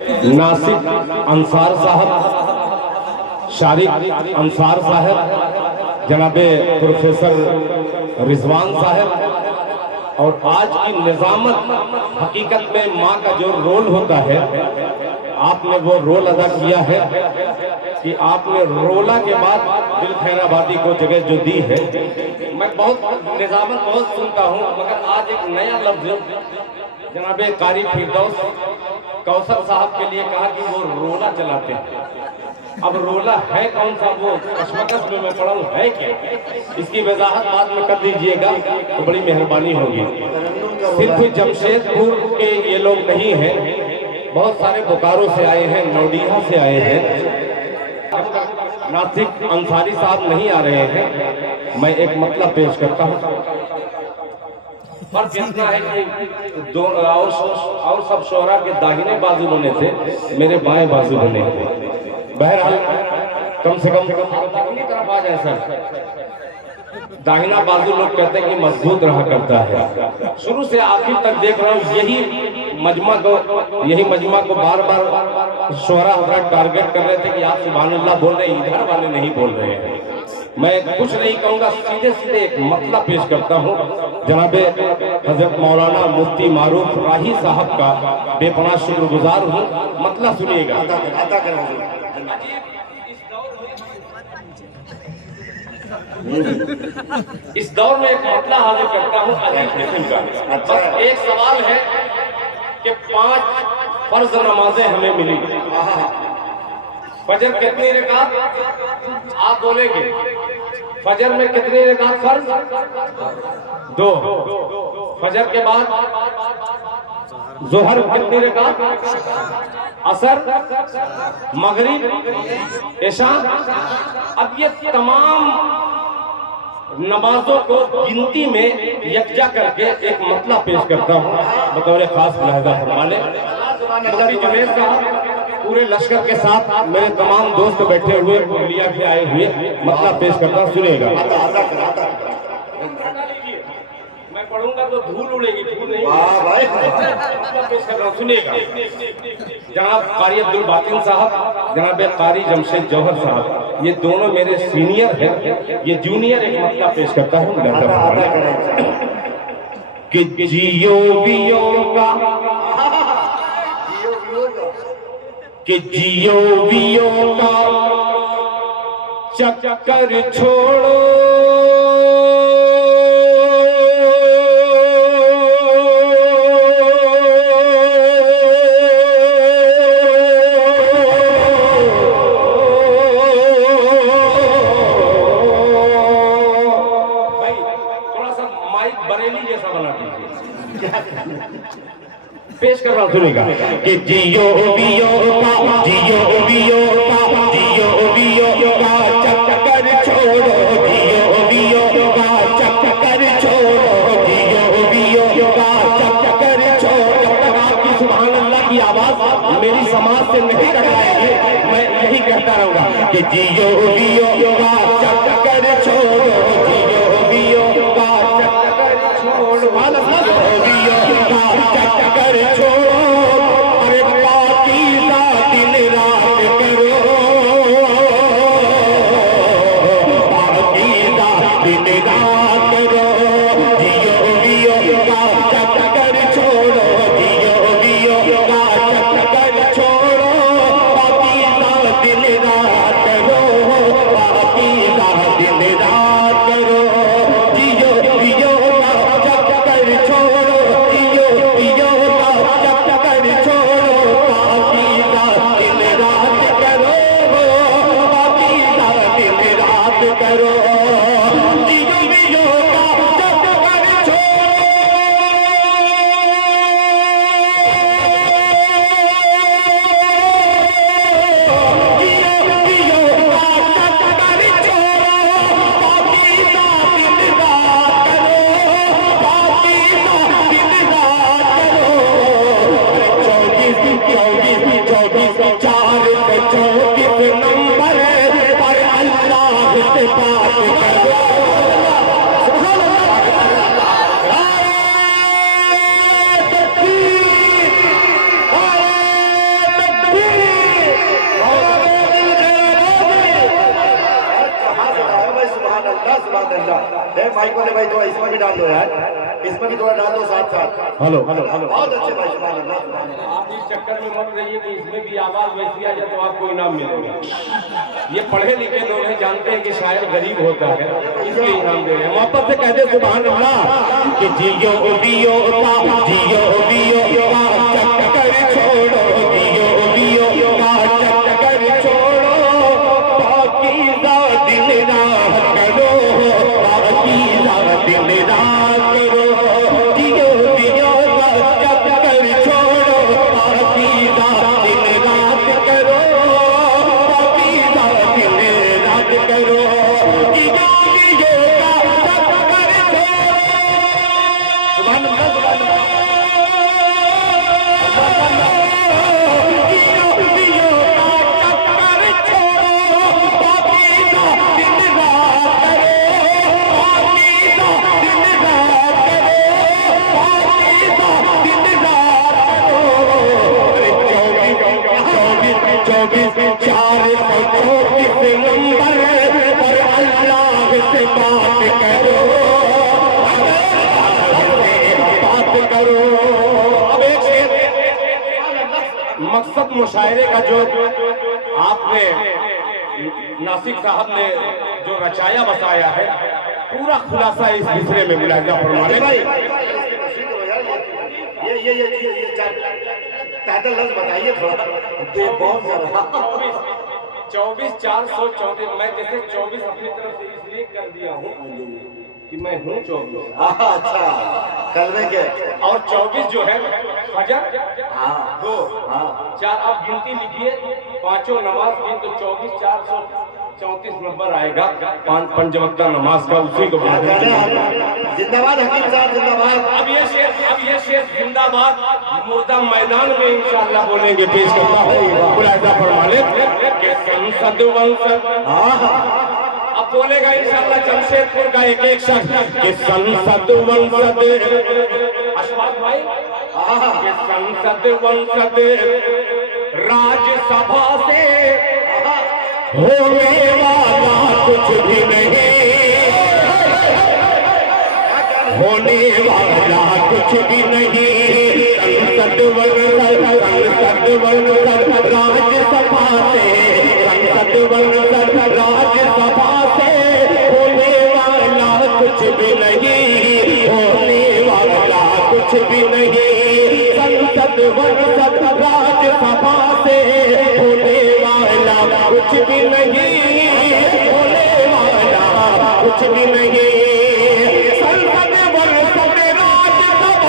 नासिक अंसार साहब, शारिक अंसार साहब, जनाबे प्रोफेसर रिजवान साहब। और आज की निजामत हकीकत में माँ का जो रोल होता है, आपने वो रोल अदा किया है कि आपने रोला के बाद दिल खैराबादी को जगह जो दी है। मैं बहुत निजामत बहुत सुनता हूँ, मगर आज एक नया लफ्ज जनाबे कारी फिरदौस कौसर साहब के लिए कहा कि वो रोला चलाते हैं। अब रोला है कौन सा, वो कशमकश में मैं पड़ा हूँ, है क्या? इसकी वजाहत बाद में कर दीजिएगा तो बड़ी मेहरबानी होगी। सिर्फ जमशेदपुर के ये लोग नहीं हैं, बहुत सारे बोकारो से आए हैं, नौडिया से आए हैं। नासिक अंसारी साहब नहीं आ रहे हैं। मैं एक मतलब पेश करता हूँ। फर्क इतना है कि दो और सब शोहरा के दाहिने बाजू बने थे, मेरे बाएं बाजू बने थे। बहरहाल कम से कम दाहिनी तरफ आ जाए सर। दाहिना बाजू लोग कहते हैं कि मजबूत रहा करता है। शुरू से आखिर तक देख रहा हूँ यही मजमा को बार बार शोहरा हजरत टारगेट कर रहे थे कि आप सुभान अल्लाह बोल रहे हैं, इधर वाले नहीं बोल रहे हैं। मैं कुछ नहीं कहूँगा, सीधे सीधे एक मतलब पेश करता हूँ। जनाबे हजरत मौलाना मुफ्ती मारूफ राही साहब का बेपनाह शुक्रगुजार हूँ। मतलब सुनिएगा। इस दौर में एक मतलब हाजिर करता हूँ अजीब किस्म का। बस एक सवाल है कि 5 फर्ज नमाजें हमें मिली। फजर कितनी रकात? आप बोलेंगे फजर में कितनी रकात फर्ज? 2। फजर के बाद जोहर कितनी रकात? असर, मगरिब, इशा। अब ये तमाम नमाजों को गिनती में यकजा करके एक मतलब पेश करता हूँ बतौर खास मुलाहिजा फरमाने। मौलवी जुनैद साहब पूरे लश्कर के साथ, मेरे तमाम दोस्त बैठे हुए, पुरलिया के आए हुए, मतलब पेश करता, सुनेगा। मैं पढ़ूंगा तो धूल उड़ेगी, धूल नहीं। मतलब पेश कर रहा हूँ, सुनिएगा। जनाब कारी अब्दुल बातिन साहब, जनाब कारी जमशेद जौहर साहब, ये दोनों मेरे सीनियर हैं। ये जूनियर एक मतलब पेश करता हूँ कि जियो बियो का, कि जियो बियो का चक्कर छोड़ो, पेश कर रहा हूं, सुनेगा। कि जियो बियो का, जियो बियो का, जियो बियो का चक्कर छोड़ो, जियो बियो का चक्कर छोड़ो, जियो बियो का चक्कर छोड़ो। जब तक आपकी सुभान अल्लाह की आवाज मेरी समाज से नहीं टकराएगी, मैं यही कहता रहूंगा कि जियो बियो का चक्कर छोड़ो, जियो बियो का चक्कर छोड़ो, बियो का चक्कर छोड़ो। अरे पाकीज़ा दिन रात करो, पाकीज़ा दिन रात करो, जियो बियो का चक्कर छोड़ो, जियो बियो का चक्कर छोड़ो, पाकीज़ा दिन रात करो, पाकीज़ा दिन रात करो, जियो बियो का चक्कर छोड़ो, जियो बियो का अल्लाह सुभान अल्लाह। ए माइक वाले भाई थोड़ा इसमें भी डाल दो यार, इसमें भी थोड़ा डाल दो साथ साथ। Hello hello hello. बहुत अच्छे भाई, सुभान अल्लाह सुभान अल्लाह। आप इस चक्कर में मत रहिए कि इसमें भी आवाज वैसी आ जाए तो आपको इनाम मिलेगा। ये पढ़े लिखे लोग हैं, जानते हैं कि शायर गरीब होता है, इसलिए इनाम दे रहे हैं। मोहब्बत से कहते सुभान अल्लाह कि जियो बियो का जियो बियो का चक्कर छोड़ो, जियो बियो का चक्कर छोड़ो, पाकीज़ा दिन रात करो, पाकीज़ा दिन रात करो, जियो बियो का चक्कर छोड़ो, पाकीज़ा दिन रात करो, पाकीज़ा दिन रात करो, जियो बियो का चक्कर छोड़ो। सुभान अल्लाह सुभान अल्लाह। मकसद मुशायरे का जो आपने नासिक साहब ने जो रचाया बसाया है, पूरा खुलासा इस मिसरे में मिला गया। फरमाने भाई ये टाइटल लफ्ज बताइए थोड़ा, बहुत ज्यादा। 24,434। मैं जैसे 24 अपनी तरफ से इसलिए कर दिया हूँ कि मैं हूँ 24। अच्छा, कलमे के। और 24 जो है फजर, हाँ 2, हाँ 4, आप गिनती लिखिए, पांचों नमाज की तो 24,434 नंबर आएगा। पंज वक्त नमाज का, उसी को जिंदाबाद हकीम साहब जिंदाबाद। अब ये शेर जिंदाबाद मुर्दा मैदान में इंशाअल्लाह बोलेंगे, पेश करता हूँ। खुलासा फरमाने के संसद वंसद, अब बोलेगा इंशाअल्लाह जमशेदपुर का एक एक शख्स के संसद वंसद, अशफाक भाई के संसद वंसद राज्यसभा से होने वाला कुछ भी नहीं, होने वाला कुछ भी नहीं। संसद वंसद राज्यसभा से, संसद वंसद राज्यसभा से होने वाला कुछ भी नहीं, होने वाला कुछ भी नहीं। संसद वंसद राज्यसभा से होने वाला कुछ भी नहीं, होने वाला कुछ भी नहीं। संसद वंसद राज्यसभा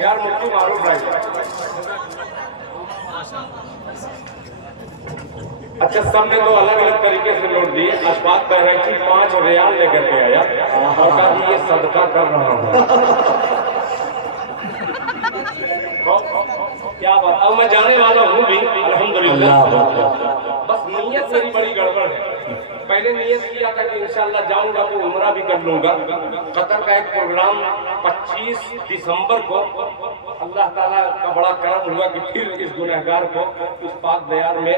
यार मुट्ठी मारो भाई। अच्छा, सबने तो अलग अलग तरीके से नोट दिए। अशफाक बहरची 5 रियाल लेकर के आया और कहा कि ये सदका कर रहा हूँ। क्या बात, अब मैं जाने वाला हूँ भी अल्हम्दुलिल्लाह। बस नीयत मेरी बड़ी गड़बड़ है। पहले नियत किया था कि इंशाअल्लाह जाऊंगा तो उम्रा भी कर लूंगा। कतर का एक प्रोग्राम 25 दिसंबर को, अल्लाह ताला का बड़ा करम हुआ कि फिर इस गुनहगार को इस पाक दयार में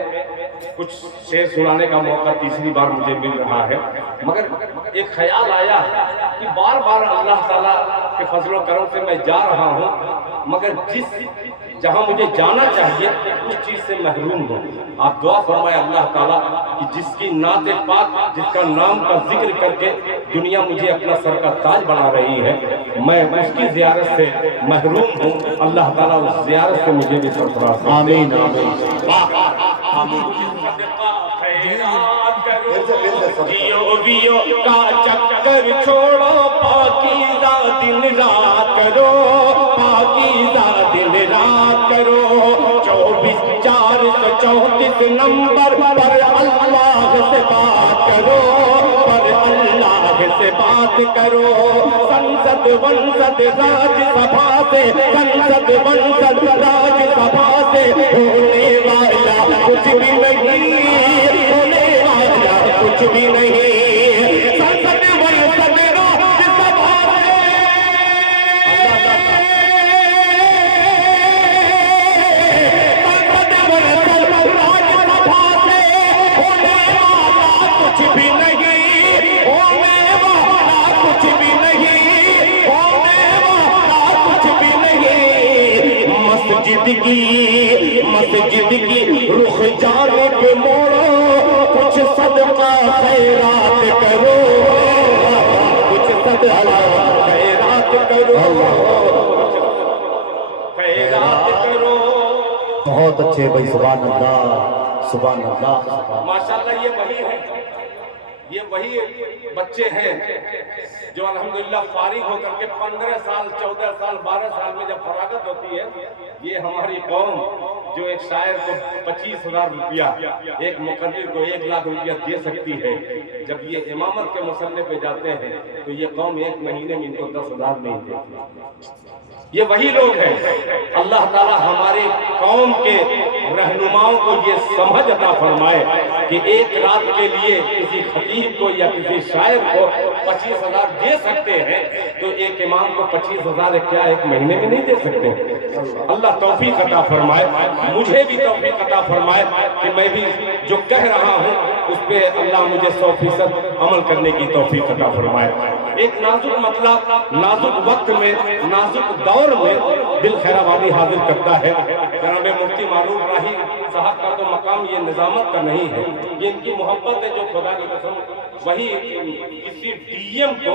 कुछ शेर सुनाने का मौका तीसरी बार मुझे मिल रहा है। मगर एक ख्याल आया कि बार बार अल्लाह ताला के फजलो करम से मैं जा रहा हूँ, मगर जिस जहां मुझे जाना चाहिए उस चीज से महरूम हूँ। आप दुआ फरमाए अल्लाह ताला कि जिसकी नाते पाक, जिसका नाम का जिक्र करके दुनिया मुझे अपना सर का ताज बना रही है, मैं उसकी जियारत से महरूम हूँ। अल्लाह ताला उस जियारत से मुझे भी सरफराज। आमीन आमीन। जियो का चक्कर छोड़ो, पाकीज़ा दिन रात करो, पाकीज़ा दिन रात करो। 24/434 नंबर पर अल्लाह से बात करो, पर अल्लाह से बात करो। संसद वंसद राज्यसभा से, संसद वंसद राज्यसभा से होने वाला कुछ भी नहीं, होने वाला कुछ भी नहीं। संसद वंसद राज्यसभा से, संसद वंसद राज्यसभा से होने वाला कुछ भी नहीं, होने वाला कुछ भी नहीं, होने वाला कुछ भी नहीं। मस्जिद की रुख जाने पे मोड़ो, कुछ सदका खैरात करो, कुछ सदका खैरात करो, खैरात करो। बहुत अच्छे भाई, सुभान अल्लाह सुभान अल्लाह। माशाल्लाह ये वही बच्चे हैं जो अल्हम्दुलिल्लाह फारिग होकर के 15 साल 14 साल 12 साल में जब फरागत होती है, ये हमारी कौम जो एक शायर को 25,000 रुपया, एक मुकर्रिर को 1 लाख रुपया दे सकती है, जब ये इमामत के मसले पे जाते हैं तो ये कौम 1 महीने में इनको 10,000 नहीं देती। ये वही लोग हैं। अल्लाह ताला हमारे कौम के रहनुमाओं को ये समझ अता फरमाए कि एक रात के लिए किसी खतीब को या किसी शायर को 25,000 दे सकते हैं, तो एक इमाम को 25,000 क्या 1 महीने में नहीं दे सकते। अल्लाह तौफीक अता फरमाए, मुझे भी तौफीक अता फरमाए कि मैं भी जो कह रहा हूँ उस पे अल्लाह मुझे 100% अमल करने की तौफीक अता फरमाए। एक नाजुक मतला, नाजुक वक्त में, नाजुक दौर में दिल खैराबादी हाजिर करता है। जनाब मुफ्ती मारूफ राही साहब का तो मकाम ये निजामत का नहीं है, ये इनकी मोहब्बत है जो खुदा की कसम वही किसी डीएम को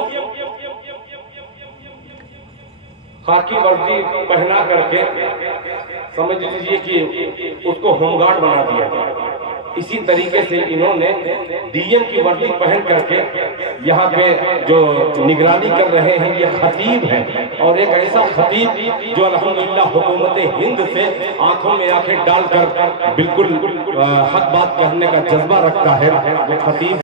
खाकी वर्दी पहना करके समझ लीजिए कि उसको होमगार्ड बना दिया। इसी तरीके से इन्होंने डीएम की वर्दी पहन करके यहाँ पे जो निगरानी कर रहे हैं ये खतीब हैं, और एक ऐसा खतीब जो अल्हम्दुलिल्लाह हुकूमत हिंद से आंखों में आंखें डालकर बिल्कुल हक बात कहने का जज्बा रखता है, वो खतीब